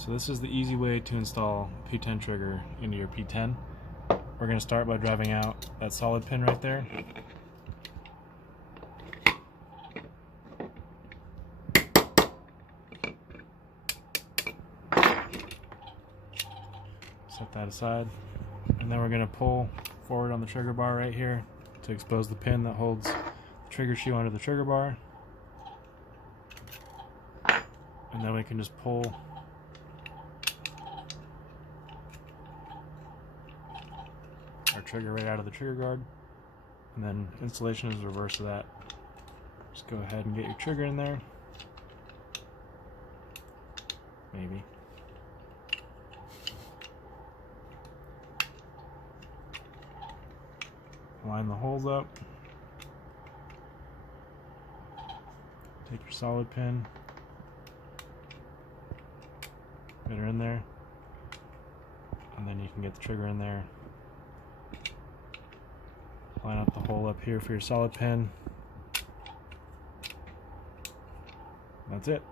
So this is the easy way to install P10 trigger into your P10. We're going to start by driving out that solid pin right there. Set that aside. And then we're going to pull forward on the trigger bar right here to expose the pin that holds the trigger shoe onto the trigger bar. And then we can just pull our trigger right out of the trigger guard, and then installation is the reverse of that. Just go ahead and get your trigger in there, maybe. Line the holes up, take your solid pin, get her in there, and then you can get the trigger in there. Line up the hole up here for your solid pin. That's it.